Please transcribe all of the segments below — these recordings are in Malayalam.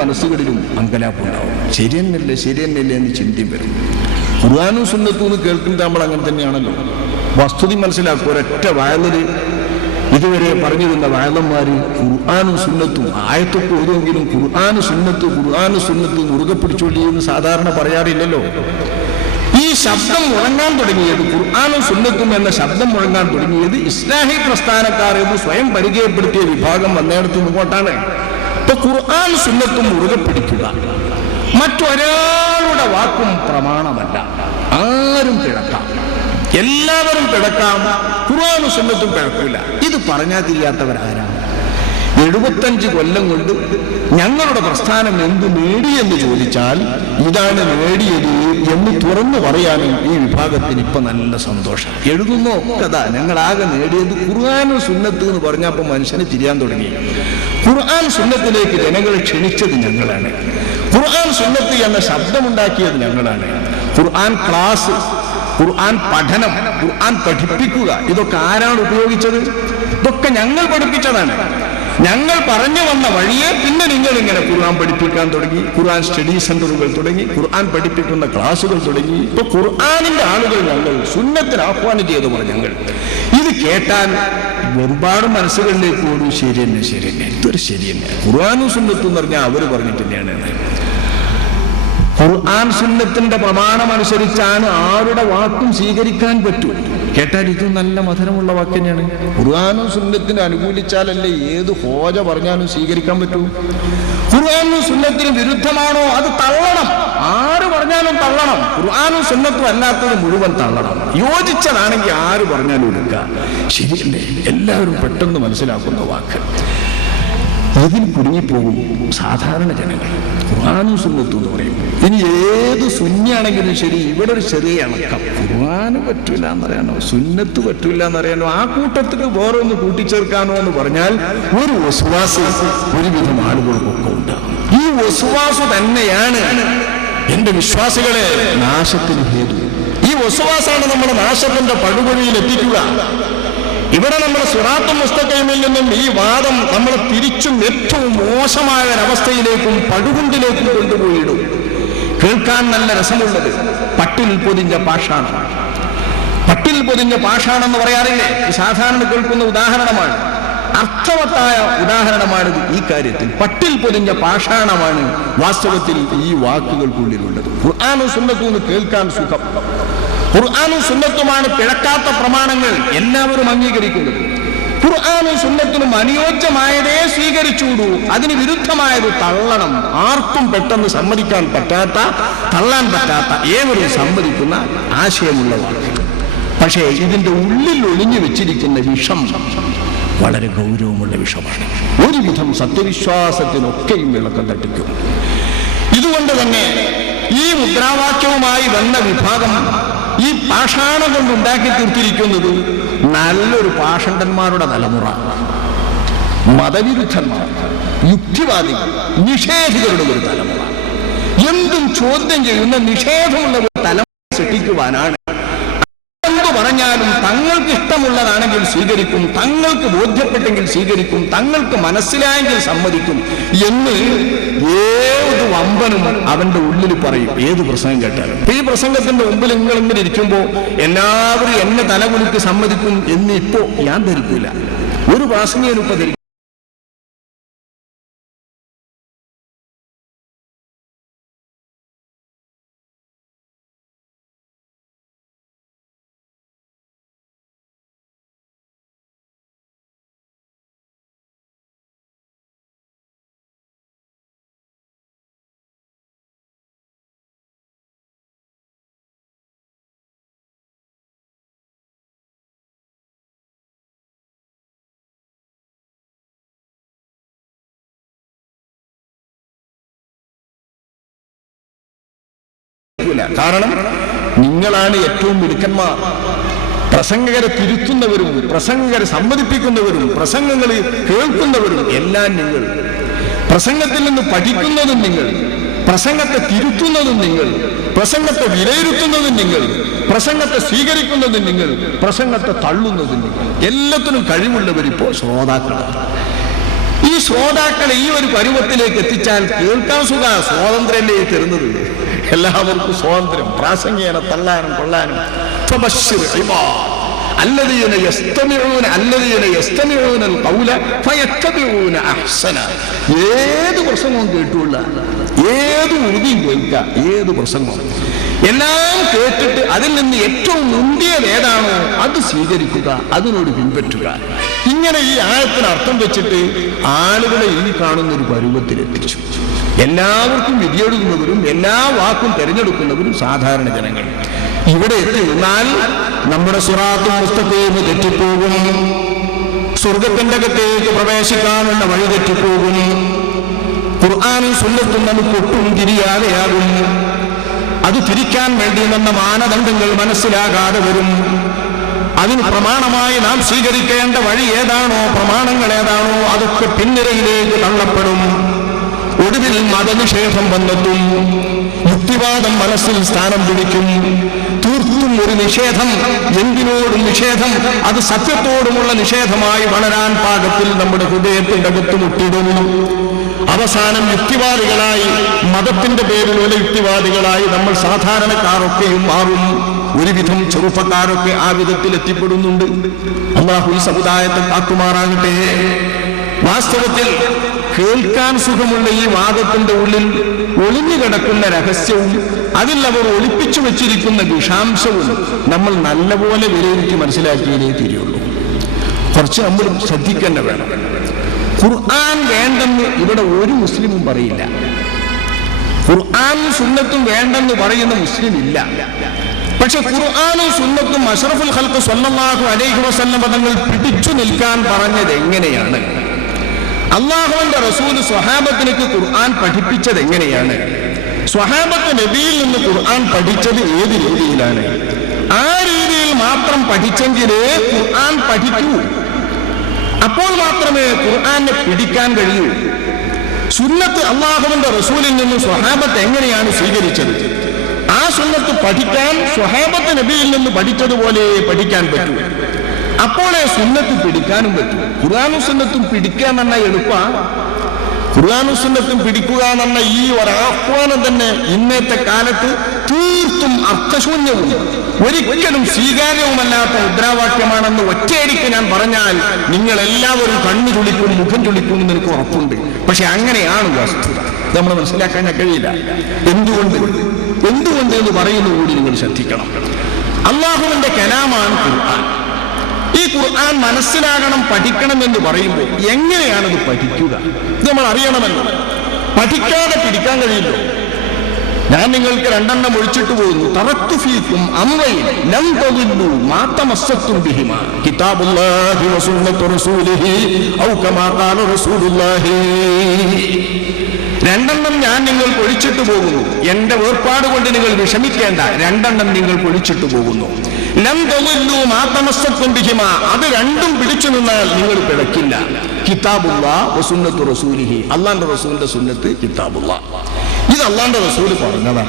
മനസ്സുകളിലും അങ്കലാപ്പുണ്ടാവും ശരിയെന്നല്ലേ ശരിയെന്നല്ലേ എന്ന് ചിന്തയും വരും. ഖുർആാനും സുന്നത്തും എന്ന് കേൾക്കുന്നത് നമ്മൾ അങ്ങനെ തന്നെയാണല്ലോ. വസ്തുതി മനസ്സിലാക്കും ഒരൊറ്റ വയലിൽ ഇതുവരെ പറഞ്ഞിരുന്ന വയലന്മാര് ഖുർആാനും സുന്നത്തും ആയത്തൊക്കെ ഓരോങ്കിലും ഖുർആാന് സുന്നത്ത് ഖുർആാന് സുന്നത്ത് മുറുകെ പിടിച്ചോളി എന്ന് സാധാരണ പറയാറില്ലല്ലോ. ഈ ശബ്ദം മുഴങ്ങാൻ തുടങ്ങിയത് ഖുർആാനും സുന്നത്തും എന്ന ശബ്ദം മുഴങ്ങാൻ തുടങ്ങിയത് ഇസ്ലാഹി പ്രസ്ഥാനക്കാർ എന്ന് സ്വയം പരിചയപ്പെടുത്തിയ വിഭാഗം വന്നിടത്ത് നിങ്ങോട്ടാണ് ഇപ്പൊ ഖുർആൻ സുന്നത്തും മുറുകെ പിടിക്കുക. മറ്റൊരാളുടെ വാക്കും പ്രമാണമല്ല. ആരും കിടക്കാം എല്ലാവരും പിഴക്കാം. ഖുർആാനും സുന്നത്തും കിടക്കില്ല ഇത് പറഞ്ഞാൽ തിരിയാത്തവരാരാണ്? എഴുപത്തഞ്ച് കൊല്ലം കൊണ്ട് ഞങ്ങളുടെ പ്രസ്ഥാനം എന്ത് നേടിയെന്ന് ചോദിച്ചാൽ ഇതാണ് നേടിയത് എന്ന് തുറന്നു പറയാനും ഈ വിഭാഗത്തിന് ഇപ്പൊ നല്ല സന്തോഷം. എഴുതുന്നോ കഥ. ഞങ്ങളാകെ നേടിയത് ഖുർആാനും സുന്നത്ത് എന്ന് പറഞ്ഞപ്പോൾ മനുഷ്യന് തിരിയാൻ തുടങ്ങി. ഖുർആൻ സുന്നത്തിലേക്ക് ജനങ്ങളെ ക്ഷണിച്ചത് ഞങ്ങളാണ്. ഖുർആൻ സുന്നത്ത് എന്ന ശബ്ദമുണ്ടാക്കിയത് ഞങ്ങളാണ്. ഖുർആൻ ക്ലാസ് ഖുർആൻ പഠനം ഖുർആൻ പഠിപ്പിക്കുക ഇതൊക്കെ ആരാണ് ഉപയോഗിച്ചത്? ഇതൊക്കെ ഞങ്ങൾ പഠിപ്പിച്ചതാണ്. ഞങ്ങൾ പറഞ്ഞു വന്ന വഴിയെ പിന്നെ നിങ്ങൾ ഇങ്ങനെ ഖുർആൻ പഠിപ്പിക്കാൻ തുടങ്ങി ഖുർആൻ സ്റ്റഡി സെന്ററുകൾ തുടങ്ങി ഖുർആൻ പഠിപ്പിക്കുന്ന ക്ലാസുകൾ തുടങ്ങി. ഇപ്പൊ ഖുർആാനിന്റെ ആളുകൾ ഞങ്ങൾ സുന്നത്തിന് ആഹ്വാനം ചെയ്തവർ ഞങ്ങൾ. ഇത് കേട്ടാൽ ഒരുപാട് മനസ്സുകളിലേക്ക് ഓടും. ശരി തന്നെ ശരി തന്നെ. ഇതൊരു ശരി തന്നെ. ഖുർആാനും സുന്നത്തും പറഞ്ഞാൽ അവർ പറഞ്ഞിട്ട് തന്നെയാണ്. ഖുർആൻ സുന്നത്തിന്റെ പ്രമാണം അനുസരിച്ചാണ് ആരുടെ വാക്കും സ്വീകരിക്കാൻ പറ്റൂ. കേട്ടാൽ ഇത് നല്ല മധുരമുള്ള വാക്ക് തന്നെയാണ് ഖുർആാനും സുന്നത്തിന് അനുകൂലിച്ചാലല്ലേ ഏത് ഹോജ പറഞ്ഞാലും സ്വീകരിക്കാൻ പറ്റൂ? ഖുർആാനും സുന്നത്തിന് വിരുദ്ധമാണോ? അത് തള്ളണം. ആര് പറഞ്ഞാലും തള്ളണം. ഖുർആാനും സുന്നത്തും അല്ലാത്തത് മുഴുവൻ തള്ളണം. യോജിച്ചതാണെങ്കിൽ ആര് പറഞ്ഞാലും എടുക്കുക ശരിയല്ലേ? എല്ലാവരും പെട്ടെന്ന് മനസ്സിലാക്കുന്ന വാക്ക്. ഇതിൽ കുടുങ്ങിപ്പോകും സാധാരണ ജനങ്ങൾ. ഖുർആാനും സുന്നത്തും എന്ന് പറയും. ഇനി ഏത് സുന്നിയാണെങ്കിലും ശരി ഇവിടെ ഒരു ചെറിയ ഇണക്കം ഖുർആാന് പറ്റൂല എന്നറിയാനോ? സുന്നത്ത് പറ്റൂല എന്നറിയാനോ? ആ കൂട്ടത്തിൽ വേറെ ഒന്ന് കൂട്ടിച്ചേർക്കാനോ എന്ന് പറഞ്ഞാൽ ഒരു വസുവാസ് ഒരുവിധം ആളുകൾക്കൊക്കെ ഉണ്ട് ഈ വസുവാസ് തന്നെയാണ് എന്റെ വിശ്വാസികളെ നാശത്തിന് ഹേതു. ഈ വസുവാസാണ് നമ്മുടെ നാശത്തിന്റെ പടുപടിയിൽ എത്തിക്കുക. ഇവിടെ നമ്മൾ സുറാത്തും മുസ്തഖൈമിൽ നിന്നും ഈ വാദം നമ്മൾ തിരിച്ചും ഏറ്റവും മോശമായ ഒരവസ്ഥയിലേക്കും പടുകുണ്ടിലേക്കും കൊണ്ടുപോയിടും. കേൾക്കാൻ നല്ല രസമുള്ളത്. പട്ടിൽ പൊതിഞ്ഞ പാഷാണ്. പട്ടിൽ പൊതിഞ്ഞ പാഷാണെന്ന് പറയാറില്ലേ? സാധാരണ കേൾക്കുന്ന ഉദാഹരണമാണ്. അർത്ഥവത്തായ ഉദാഹരണമാണിത് ഈ കാര്യത്തിൽ. പട്ടിൽ പൊതിഞ്ഞ പാഷാണമാണ് വാസ്തവത്തിൽ ഈ വാക്കുകൾക്കുള്ളിലുള്ളത്. ഖുർആാനും സുന്നത്തും നിന്ന് കേൾക്കാൻ സുഖം. ഖുർആാനും സുന്നത്തുമാണ് പിഴക്കാത്ത പ്രമാണങ്ങൾ എല്ലാവരും അംഗീകരിക്കുന്നത്. ഖുർആാനും സുന്നത്തിനും അനുയോജ്യമായതേ സ്വീകരിച്ചുകൂടൂ അതിന് വിരുദ്ധമായത് തള്ളണം. ആർക്കും പെട്ടെന്ന് സമ്മതിക്കാൻ പറ്റാത്ത തള്ളാൻ പറ്റാത്ത ഏവരും സമ്മതിക്കുന്ന ആശയമുള്ള വാക്ക് പക്ഷേ ഇതിന്റെ ഉള്ളിൽ ഒളിഞ്ഞു വെച്ചിരിക്കുന്ന വിഷം വളരെ ഗൗരവമുള്ള വിഷമാണ്. ഒരുവിധം സത്യവിശ്വാസത്തിനൊക്കെയും വിളക്കം തട്ടിക്കും. ഇതുകൊണ്ട് തന്നെ ഈ മുദ്രാവാക്യവുമായി വന്ന വിഭാഗം ഈ പാഷാണ കൊണ്ട് ഉണ്ടാക്കി തീർത്തിരിക്കുന്നത് നല്ലൊരു പാഷണ്ടന്മാരുടെ തലമുറ. മതവിരുദ്ധന്മാർ യുക്തിവാദികൾ നിഷേധികളുടെ ഒരു തലമുറ. എന്തും ചോദ്യം ചെയ്യുന്ന നിഷേധമുള്ള ഒരു തലമുറ സൃഷ്ടിക്കുവാനാണ്. പറഞ്ഞാലും തങ്ങൾക്ക് ഇഷ്ടമുള്ളതാണെങ്കിൽ സ്വീകരിക്കും തങ്ങൾക്ക് ബോധ്യപ്പെട്ടെങ്കിൽ സ്വീകരിക്കും തങ്ങൾക്ക് മനസ്സിലായെങ്കിൽ സമ്മതിക്കും എന്ന് ഏത് വമ്പനും അവന്റെ ഉള്ളിൽ പറയും ഏത് പ്രസംഗം കേട്ടാലും. ഈ പ്രസംഗത്തിന്റെ മുമ്പിൽ നിങ്ങൾ ഇങ്ങനെ ഇരിക്കുമ്പോ എല്ലാവരും എന്നെ തലകുലുക്ക് സമ്മതിക്കും എന്ന് ഇപ്പോ ഞാൻ ധരിക്കില്ല ഒരു പ്രാസംഗികനും ഇപ്പൊ കാരണം നിങ്ങളാണ് ഏറ്റവും മിടുക്കന്മാർ. പ്രസംഗകരെ തിരുത്തുന്നവരും പ്രസംഗകരെ സമ്മതിപ്പിക്കുന്നവരും പ്രസംഗങ്ങൾ കേൾക്കുന്നവരും എല്ലാം നിങ്ങൾ. പ്രസംഗത്തിൽ നിന്ന് പഠിക്കുന്നതും നിങ്ങൾ. പ്രസംഗത്തെ തിരുത്തുന്നതും നിങ്ങൾ. പ്രസംഗത്തെ വിലയിരുത്തുന്നതും നിങ്ങൾ. പ്രസംഗത്തെ സ്വീകരിക്കുന്നതും നിങ്ങൾ. പ്രസംഗത്തെ തള്ളുന്നതും നിങ്ങൾ. എല്ലാത്തിനും കഴിവുള്ളവരിപ്പോ ശ്രോതാക്കളാണ് ഈ ശ്രോതാക്കളെ ഈ ഒരു പരുവത്തിലേക്ക് എത്തിച്ചാൽ കേൾക്കാൻ സുഖ. സ്വാതന്ത്ര്യമല്ലേ തരുന്നത്? എല്ലാവർക്കും സ്വാതന്ത്ര്യം പ്രാസംഗികന തള്ളാനും കൊള്ളാനും ഫബശ്ശിർ ഇബാദ്. الذين يستمعون الذين يستمعون القول فيتبعون احسنه ഏത് പ്രസംഗവും കേട്ടുള്ള ഏത് ഉറുതിയും കേൾക്കുക ഏത് പ്രസംഗവും എല്ലാം കേട്ടിട്ട് അതിൽ നിന്ന് ഏറ്റവും മുന്തിയത് ഏതാണോ? അത് സ്വീകരിക്കുക അതിനോട് പിൻപറ്റുക. ഇങ്ങനെ ഈ ആഴത്തിന് അർത്ഥം വെച്ചിട്ട് ആളുകളെ ഈ കാണുന്ന ഒരു പരുവത്തിലെത്തിച്ചു. എല്ലാവർക്കും വിധിയെടുക്കുന്നവരും എല്ലാ വാക്കും തിരഞ്ഞെടുക്കുന്നവരും സാധാരണ ജനങ്ങൾ. ഇവിടെ എത്തി നിന്നാൽ നമ്മുടെ സുറാത്തും പുസ്തകവും തെറ്റിപ്പോകും. സ്വർഗത്തിന്റെ അകത്തേക്ക് പ്രവേശിക്കാനുള്ള വഴി തെറ്റിപ്പോകും. ഖുർആാനും സുന്നത്തും നമുക്ക് ഒട്ടും തിരിയാതെയാകും. അത് തിരിക്കാൻ വേണ്ടി നിന്ന മാനദണ്ഡങ്ങൾ മനസ്സിലാകാതെ വരും. അതിന് പ്രമാണമായി നാം സ്വീകരിക്കേണ്ട വഴി ഏതാണോ പ്രമാണങ്ങൾ ഏതാണോ അതൊക്കെ പിന്നിരയിലേക്ക് തള്ളപ്പെടും. ഒടുവിൽ മതനിഷേധം വന്നെത്തും. യുക്തിവാദം മനസ്സിൽ സ്ഥാനം പിടിക്കും. തീർത്തും ഒരു നിഷേധം എന്തിനോടും നിഷേധം അത് സത്യത്തോടുമുള്ള നിഷേധമായി വളരാൻ പാകത്തിൽ നമ്മുടെ ഹൃദയത്തിന്റെ അകത്ത് മുട്ടിടുന്നു അവസാനം യുക്തിവാദികളായി മതത്തിന്റെ പേരിലുള്ള യുക്തിവാദികളായി നമ്മൾ സാധാരണക്കാരൊക്കെയും മാറും. ഒരുവിധം ചെറുപ്പക്കാരൊക്കെ ആ വിധത്തിൽ എത്തിപ്പെടുന്നുണ്ട്. അള്ളാഹു ഈ സമുദായത്തെ കാക്കുമാറാകട്ടെ വാസ്തവത്തിൽ കേൾക്കാൻ സുഖമുള്ള ഈ വാദത്തിന്റെ ഉള്ളിൽ ഒളിഞ്ഞു കിടക്കുന്ന രഹസ്യവും അതിൽ അവർ ഒളിപ്പിച്ചു വെച്ചിരിക്കുന്ന വിഷാംശവും നമ്മൾ നല്ലപോലെ വിലയിരുത്തി മനസ്സിലാക്കിയേ തീരുള്ളൂ. കുറച്ച് നമ്മൾ ശ്രദ്ധിക്കേണ്ട വേണം. ഖുർആൻ വേണ്ടെന്ന് ഇവിടെ ഒരു മുസ്ലിമും പറയില്ല. ഖുർആാനും സുന്നത്തും വേണ്ടെന്ന് പറയുന്ന മുസ്ലിം ഇല്ല. പക്ഷെ ഖുർആാനും സുന്നത്തും അഷറഫുൽ ഖൽക്ക് സ്വന്തമാകും അലൈഹി വസല്ലം പദങ്ങൾ പിടിച്ചു നിൽക്കാൻ പറഞ്ഞത് എങ്ങനെയാണ്? അള്ളാഹുവിന്റെ റസൂൽ സ്വഹാബത്തിലേക്ക് ഖുർആൻ പഠിപ്പിച്ചത് എങ്ങനെയാണ്? സ്വഹാബത്ത് നബിയിൽ നിന്ന് ഖുർആൻ പഠിച്ചത് ഏത് രീതിയിലാണ്? ആ രീതിയിൽ മാത്രം പഠിച്ചെങ്കിലേ ഖുർആൻ പഠിക്കൂ. അപ്പോൾ മാത്രമേ ഖുർആാനെ പിടിക്കാൻ കഴിയൂ. സുന്നത്ത് അള്ളാഹുവിന്റെ റസൂലിൽ നിന്ന് സ്വഹാബത്ത് എങ്ങനെയാണ് സ്വീകരിച്ചത്? ആ സുന്നത്ത് പഠിക്കാൻ സ്വഹാബത്ത് നബിയിൽ നിന്ന് പഠിച്ചതുപോലെ പഠിക്കാൻ പറ്റൂ. അപ്പോഴേ സുന്നത്ത് പിടിക്കാനും പറ്റൂ. ഖുർആാനും സുന്നത്തും പിടിക്കാൻ എന്ന എളുപ്പ. ഖുർആാനും സുന്നത്തും പിടിക്കുക എന്ന ഈ ഒരാഹ്വാനം തന്നെ ഇന്നത്തെ കാലത്ത് തീർത്തും അർത്ഥശൂന്യവും ഒരിക്കലും സ്വീകാര്യവുമല്ലാത്ത മുദ്രാവാക്യമാണെന്ന് ഒറ്റയടിക്ക് ഞാൻ പറഞ്ഞാൽ നിങ്ങൾ എല്ലാവരും കണ്ണു ചുളിക്കും മുഖം ചുളിക്കും എന്ന് എനിക്ക് ഉറപ്പുണ്ട്. പക്ഷെ അങ്ങനെയാണ് വസ്തുത. നമ്മൾ മനസ്സിലാക്കാൻ കഴിയില്ല. എന്തുകൊണ്ട്? എന്തുകൊണ്ട് എന്ന് പറയുന്നത് കൂടി നിങ്ങൾ ശ്രദ്ധിക്കണം. അള്ളാഹുവിന്റെ കലാമാണ് ഖുർആൻ. ഈ ഖുർആൻ മനസ്സിലാകണം പഠിക്കണം എന്ന് പറയുമ്പോൾ എങ്ങനെയാണത് പഠിക്കുക? നമ്മൾ അറിയണമല്ലോ. പഠിക്കാതെ പിടിക്കാൻ കഴിയില്ലോ. ഞാൻ നിങ്ങൾക്ക് രണ്ടെണ്ണം ഒഴിച്ചിട്ട് പോകുന്നു. തറത്തു ഫീക്കും അമ്മയിൽ ലം തദില്ലു മാ ബിഹിമ. കിതാബുല്ലാഹി വസുന്നത്തു റസൂലിഹി ഔ കമാ ഖാല റസൂലുള്ളാഹി രണ്ടെണ്ണം ഞാൻ നിങ്ങൾ ഒഴിച്ചിട്ട് പോകുന്നു. എന്റെ വേർപാട് കൊണ്ട് നിങ്ങൾ വിഷമിക്കേണ്ട. രണ്ടെണ്ണം നിങ്ങൾ ഒഴിച്ചിട്ട് പോകുന്നു. ലം തദില്ലു മാ തമസ്സത്തും ബിഹിമ. അത് രണ്ടും പിടിച്ചു നിന്നാൽ നിങ്ങൾ പിടക്കില്ല കിതാബുള്ള വസുന്നത്തു റസൂലിഹി. അള്ളാന്റെ റസൂലിന്റെ സുന്നത്ത് കിതാബുള്ള ഇത് അള്ളാന്റെ റസൂൽ പറഞ്ഞതാണ്.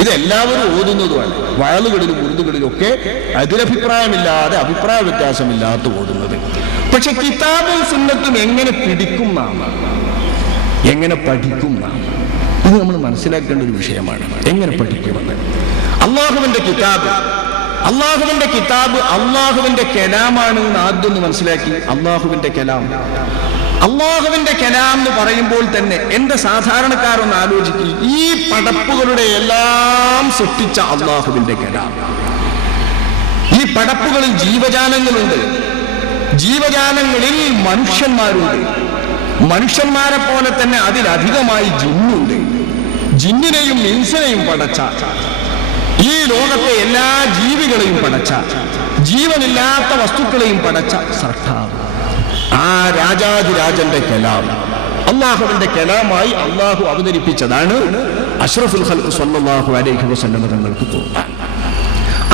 ഇത് എല്ലാവരും ഓതുന്നതുമാണ്. വയലുകളിലും ഉറുതുകളിലും ഒക്കെ അതിലഭിപ്രായമില്ലാതെ അഭിപ്രായ വ്യത്യാസമില്ലാത്ത ഓതുന്നത്. പക്ഷെ കിതാബും സുന്നത്തും എങ്ങനെ പിടിക്കും നാം? എങ്ങനെ പഠിക്കും നാം? ഇത് നമ്മൾ മനസ്സിലാക്കേണ്ട ഒരു വിഷയമാണ്. എങ്ങനെ പഠിക്കുമെന്ന്. അള്ളാഹുവിന്റെ കിതാബ് അള്ളാഹുവിന്റെ കിതാബ് അള്ളാഹുവിന്റെ കലാമാണ് എന്ന് ആദ്യം ഒന്ന് മനസ്സിലാക്കി. അള്ളാഹുവിന്റെ കലാം. അള്ളാഹുവിന്റെ കലാം എന്ന് പറയുമ്പോൾ തന്നെ എന്റെ സാധാരണക്കാരൊന്ന് ആലോചിക്കും. ഈ പടപ്പുകളുടെ എല്ലാം സൃഷ്ടിച്ച അള്ളാഹുവിന്റെ കലാം. ഈ പടപ്പുകളിൽ ജീവജാലങ്ങളുണ്ട്. ജീവജാലങ്ങളിൽ മനുഷ്യന്മാരുണ്ട്. മനുഷ്യന്മാരെ പോലെ തന്നെ അതിലധികമായി ജിന്നുണ്ട്. ജിന്നിനെയും ഇൻസിനെയും പടച്ച. ഈ ലോകത്തെ എല്ലാ ജീവികളെയും പടച്ച. ജീവനില്ലാത്ത വസ്തുക്കളെയും പടച്ച സർക്കാർ. ആ രാജാതിരാജന്റെ കലാം. അള്ളാഹുവിന്റെ കലാമായി അള്ളാഹു അവതരിപ്പിച്ചതാണ് അഷ്റഫുൽ ഖൽഖ് സല്ലല്ലാഹു അലൈഹി വസല്ലം തങ്ങൾക്ക് ഖുർആൻ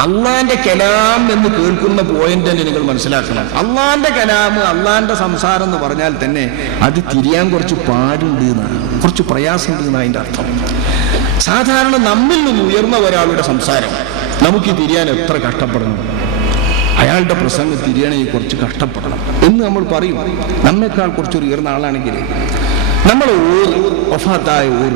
അള്ളാന്റെ കലാം എന്ന് കേൾക്കുന്ന പോയിന്റ് തന്നെ നിങ്ങൾ മനസ്സിലാക്കണം. അള്ളാന്റെ കലാം അള്ളാന്റെ സംസാരം എന്ന് പറഞ്ഞാൽ തന്നെ അത് തിരിയാൻ കുറച്ച് പാടുണ്ട് എന്നാണ്. കുറച്ച് പ്രയാസമുണ്ട് എന്നാണ് അതിന്റെ അർത്ഥം. സാധാരണ നമ്മിൽ നിന്ന് ഉയർന്ന ഒരാളുടെ സംസാരം നമുക്ക് തിരിയാൻ എത്ര കഷ്ടപ്പെടണം? അയാളുടെ പ്രസംഗം തിരിയണമെങ്കിൽ കുറച്ച് കഷ്ടപ്പെടണം. എന്ന് നമ്മൾ പറയും. നമ്മേക്കാൾ കുറച്ചൊരു ഉയർന്ന ആളാണെങ്കിൽ നമ്മൾ ഓർ വഫാത്തായ ഓർ